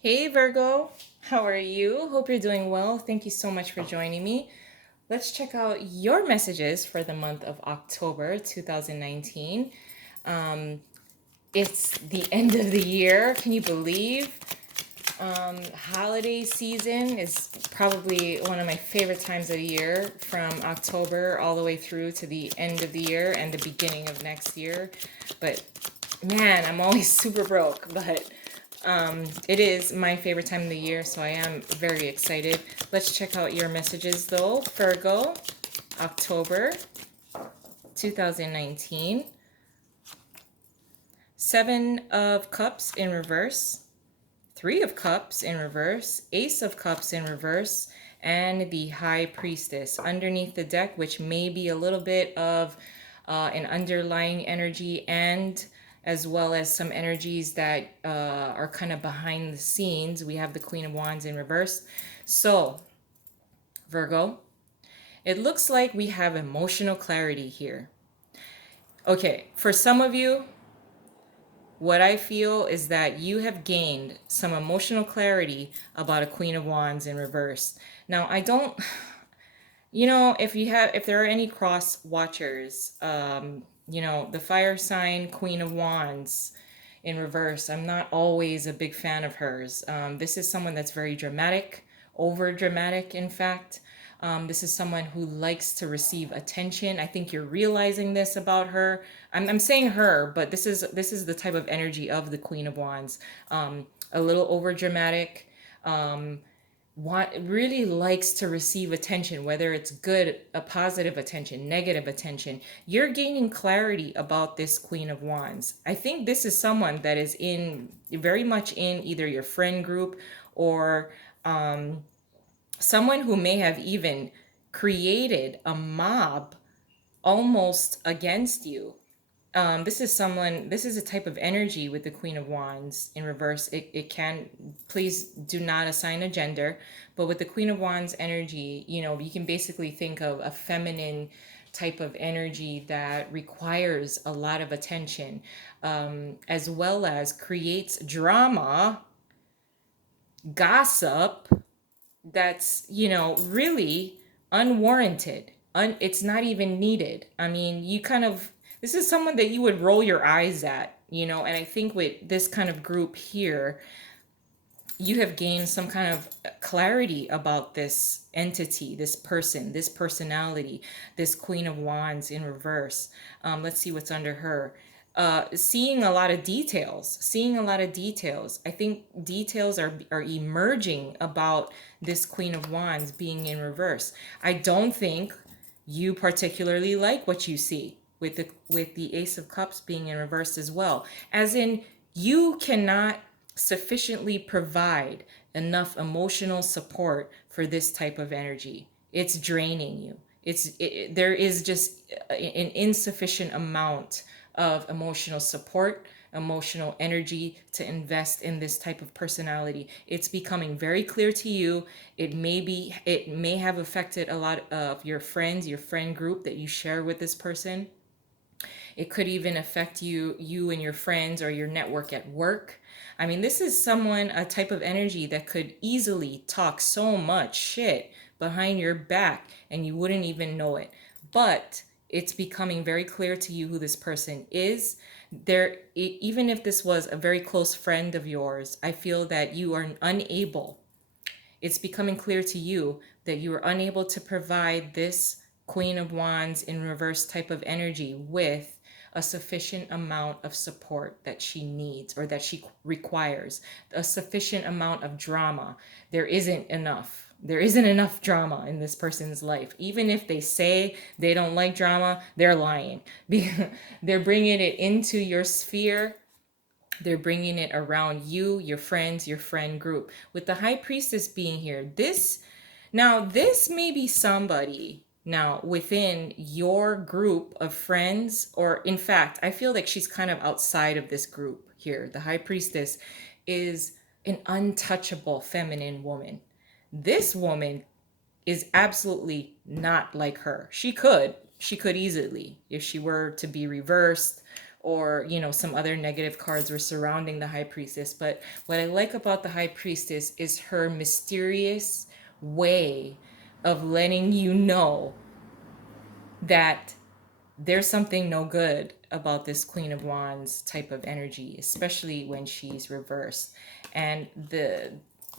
Hey Virgo, how are you? Hope you're doing well. Thank you so much for joining me. Let's check out your messages for the month of October 2019. Um, it's the end of the year. Can you believe? Holiday season is probably one of my favorite times of the year, from October all the way through to the end of the year and the beginning of next year. But man, I'm always super broke. But it is my favorite time of the year, so I am very excited. Let's check out your messages though. Virgo, October 2019. Seven of Cups in reverse. Three of Cups in reverse, Ace of Cups in reverse, and the High Priestess underneath the deck, which may be a little bit of an underlying energy, and as well as some energies that are kind of behind the scenes. We have the Queen of Wands in reverse. So, Virgo, it looks like we have emotional clarity here. Okay, for some of you, what I feel is that you have gained some emotional clarity about a Queen of Wands in reverse. Now, I don't, if there are any cross watchers, the fire sign Queen of Wands in reverse, I'm not always a big fan of hers. This is someone that's very dramatic, over dramatic, in fact. This is someone who likes to receive attention. I think you're realizing this about her. I'm saying her, but this is the type of energy of the Queen of Wands. A little over dramatic. Really likes to receive attention, whether it's good, a positive attention, negative attention. You're gaining clarity about this Queen of Wands. I think this is someone that is in very much in either your friend group, or someone who may have even created a mob almost against you. This is a type of energy with the Queen of Wands in reverse. It can, please do not assign a gender, but with the Queen of Wands energy, you can basically think of a feminine type of energy that requires a lot of attention, as well as creates drama, gossip, that's, really unwarranted. It's not even needed. I mean, this is someone that you would roll your eyes at, and I think with this kind of group here, you have gained some kind of clarity about this entity, this person, this personality, this Queen of Wands in reverse. Let's see what's under her. Seeing a lot of details. I think details are emerging about this Queen of Wands being in reverse. I don't think you particularly like what you see with the Ace of Cups being in reverse as well. As in, you cannot sufficiently provide enough emotional support for this type of energy. It's draining you. There is just an insufficient amount of emotional support, emotional energy to invest in this type of personality. It's becoming very clear to you. It may have affected a lot of your friends, your friend group that you share with this person. It could even affect you and your friends or your network at work. I mean, this is someone, a type of energy that could easily talk so much shit behind your back and you wouldn't even know it. But it's becoming very clear to you who this person is. Even if this was a very close friend of yours, I feel that you are unable, it's becoming clear to you that you are unable to provide this Queen of Wands in reverse type of energy with a sufficient amount of support that she needs or that she requires, a sufficient amount of drama. There isn't enough. There isn't enough drama in this person's life. Even if they say they don't like drama, they're lying. They're bringing it into your sphere, they're bringing it around you, your friends, your friend group. With the High Priestess being here, this may be somebody now within your group of friends, or in fact, I feel like she's kind of outside of this group here. The High Priestess is an untouchable feminine woman. This woman is absolutely not like her. She could easily, if she were to be reversed or some other negative cards were surrounding the high priestess. But what I like about the high priestess is her mysterious way of letting you know that there's something no good about this Queen of Wands type of energy, especially when she's reversed. And the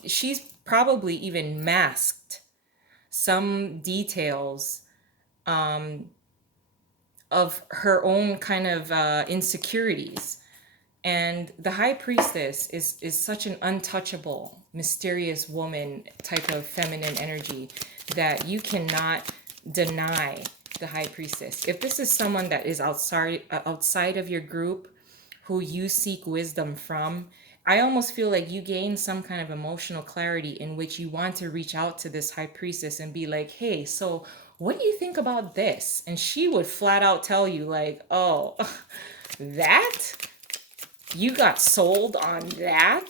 she's probably even masked some details of her own kind of insecurities. And the high priestess is such an untouchable, mysterious woman type of feminine energy that you cannot deny the high priestess. If this is someone that is outside of your group who you seek wisdom from, I almost feel like you gain some kind of emotional clarity in which you want to reach out to this high priestess and be like, hey, so what do you think about this? And she would flat out tell you, like, oh, that? You got sold on that?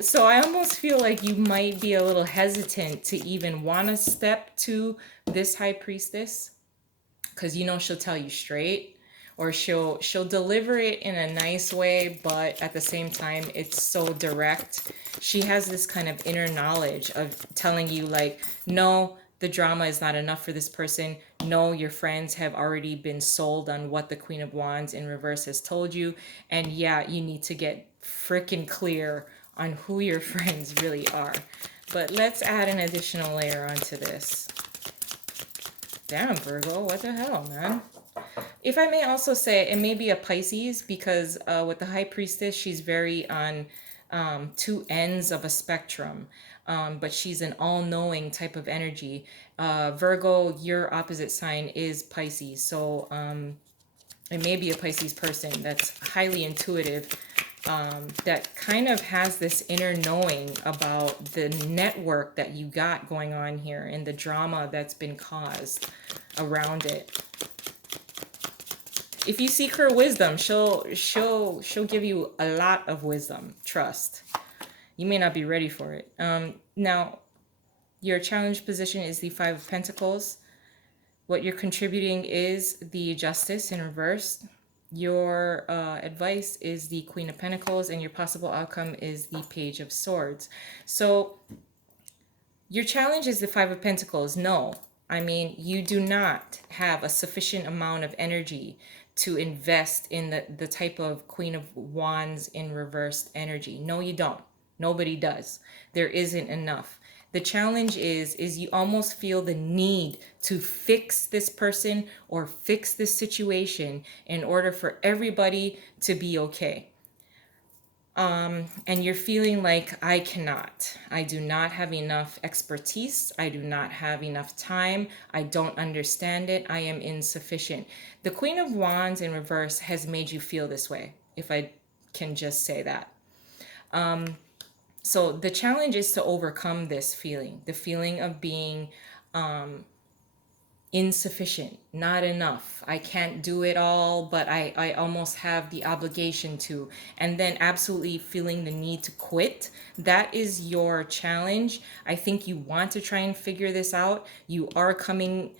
So I almost feel like you might be a little hesitant to even want to step to this high priestess, because she'll tell you straight, or she'll deliver it in a nice way, but at the same time it's so direct. She has this kind of inner knowledge of telling you, like, no, the drama is not enough for this person. No, your friends have already been sold on what the Queen of Wands in reverse has told you, and yeah, you need to get freaking clear on who your friends really are. But let's add an additional layer onto this. Damn, Virgo, what the hell, man? If I may also say, it may be a Pisces, because with the high priestess, she's very on two ends of a spectrum, but she's an all-knowing type of energy. Virgo, your opposite sign is Pisces, so it may be a Pisces person that's highly intuitive, that kind of has this inner knowing about the network that you got going on here and the drama that's been caused around it. If you seek her wisdom, she'll give you a lot of wisdom. Trust. You may not be ready for it. Now, your challenge position is the Five of Pentacles. What you're contributing is the Justice in reverse. Your advice is the Queen of Pentacles, and your possible outcome is the Page of Swords. So your challenge is the Five of Pentacles. No, I mean, you do not have a sufficient amount of energy to invest in the type of Queen of Wands in reversed energy. No, you don't. Nobody does. There isn't enough. The challenge is you almost feel the need to fix this person or fix this situation in order for everybody to be okay. And you're feeling like, I cannot. I do not have enough expertise. I do not have enough time. I don't understand it. I am insufficient. The Queen of Wands in reverse has made you feel this way, if I can just say that. So the challenge is to overcome this feeling, the feeling of being insufficient, not enough. I can't do it all, but I almost have the obligation to. And then absolutely feeling the need to quit. That is your challenge. I think you want to try and figure this out. You are coming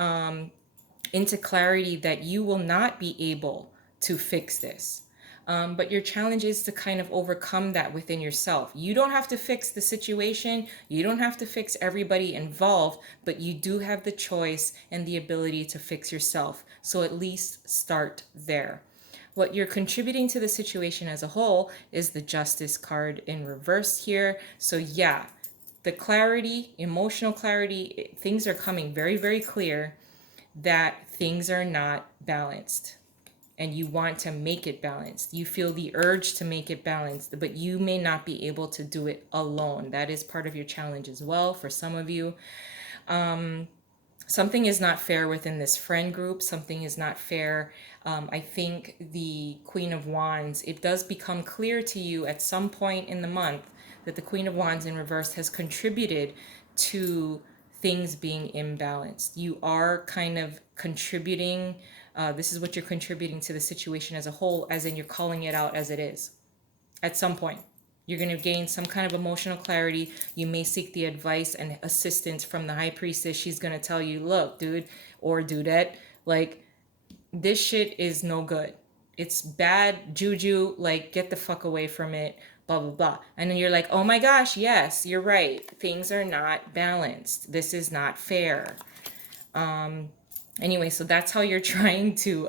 into clarity that you will not be able to fix this. But your challenge is to kind of overcome that within yourself. You don't have to fix the situation. You don't have to fix everybody involved, but you do have the choice and the ability to fix yourself. So at least start there. What you're contributing to the situation as a whole is the Justice card in reverse here. So yeah, the clarity, emotional clarity, things are coming very, very clear that things are not balanced. And you want to make it balanced. You feel the urge to make it balanced, but you may not be able to do it alone. That is part of your challenge as well for some of you. Something is not fair within this friend group. Something is not fair. I think the Queen of Wands, it does become clear to you at some point in the month that the Queen of Wands in reverse has contributed to things being imbalanced. You are kind of contributing. This is what you're contributing to the situation as a whole, as in you're calling it out as it is. At some point, you're going to gain some kind of emotional clarity. You may seek the advice and assistance from the high priestess. She's going to tell you, look, dude or dudette, like, this shit is no good. it's bad juju, like get the fuck away from it, blah blah blah. And then you're like, oh my gosh, yes, you're right, things are not balanced, this is not fair. Anyway, so that's how you're trying to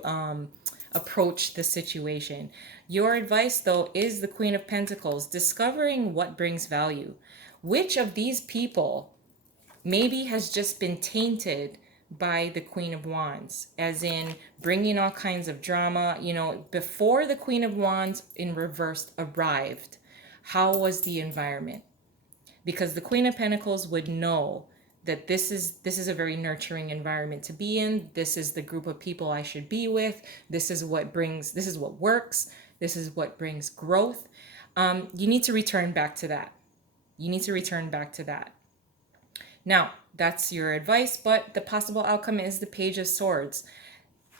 approach the situation. Your advice, though, is the Queen of Pentacles, discovering what brings value. Which of these people maybe has just been tainted by the Queen of Wands, as in bringing all kinds of drama? You know, before the Queen of Wands in reverse arrived, how was the environment? Because the Queen of Pentacles would know that this is a very nurturing environment to be in. This is the group of people I should be with. This is what works. This is what brings growth. You need to return back to that. You need to return back to that. Now, that's your advice, but the possible outcome is the Page of Swords.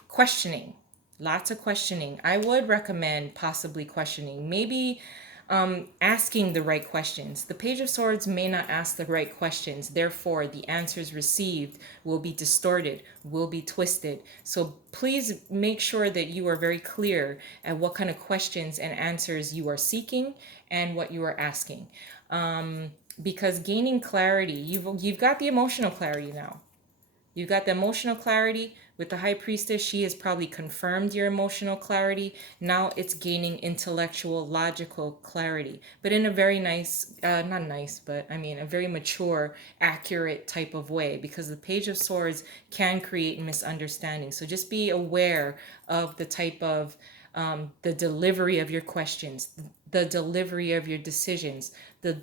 Questioning. Lots of questioning. I would recommend possibly questioning. Maybe asking the right questions. The Page of Swords may not ask the right questions. Therefore, the answers received will be distorted, will be twisted. So please make sure that you are very clear at what kind of questions and answers you are seeking and what you are asking. Because gaining clarity, you've got the emotional clarity now. You've got the emotional clarity with the High Priestess. She has probably confirmed your emotional clarity. Now it's gaining intellectual, logical clarity, but in a very nice, not nice, but I mean, a very mature, accurate type of way, because the Page of Swords can create misunderstanding. So just be aware of the type of the delivery of your questions, the delivery of your decisions, the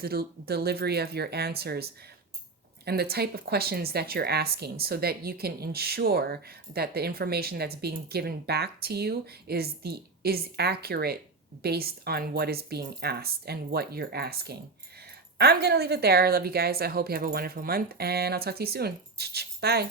delivery of your answers, and the type of questions that you're asking, so that you can ensure that the information that's being given back to you is accurate based on what is being asked and what you're asking. I'm going to leave it there. I love you guys. I hope you have a wonderful month, and I'll talk to you soon. Bye.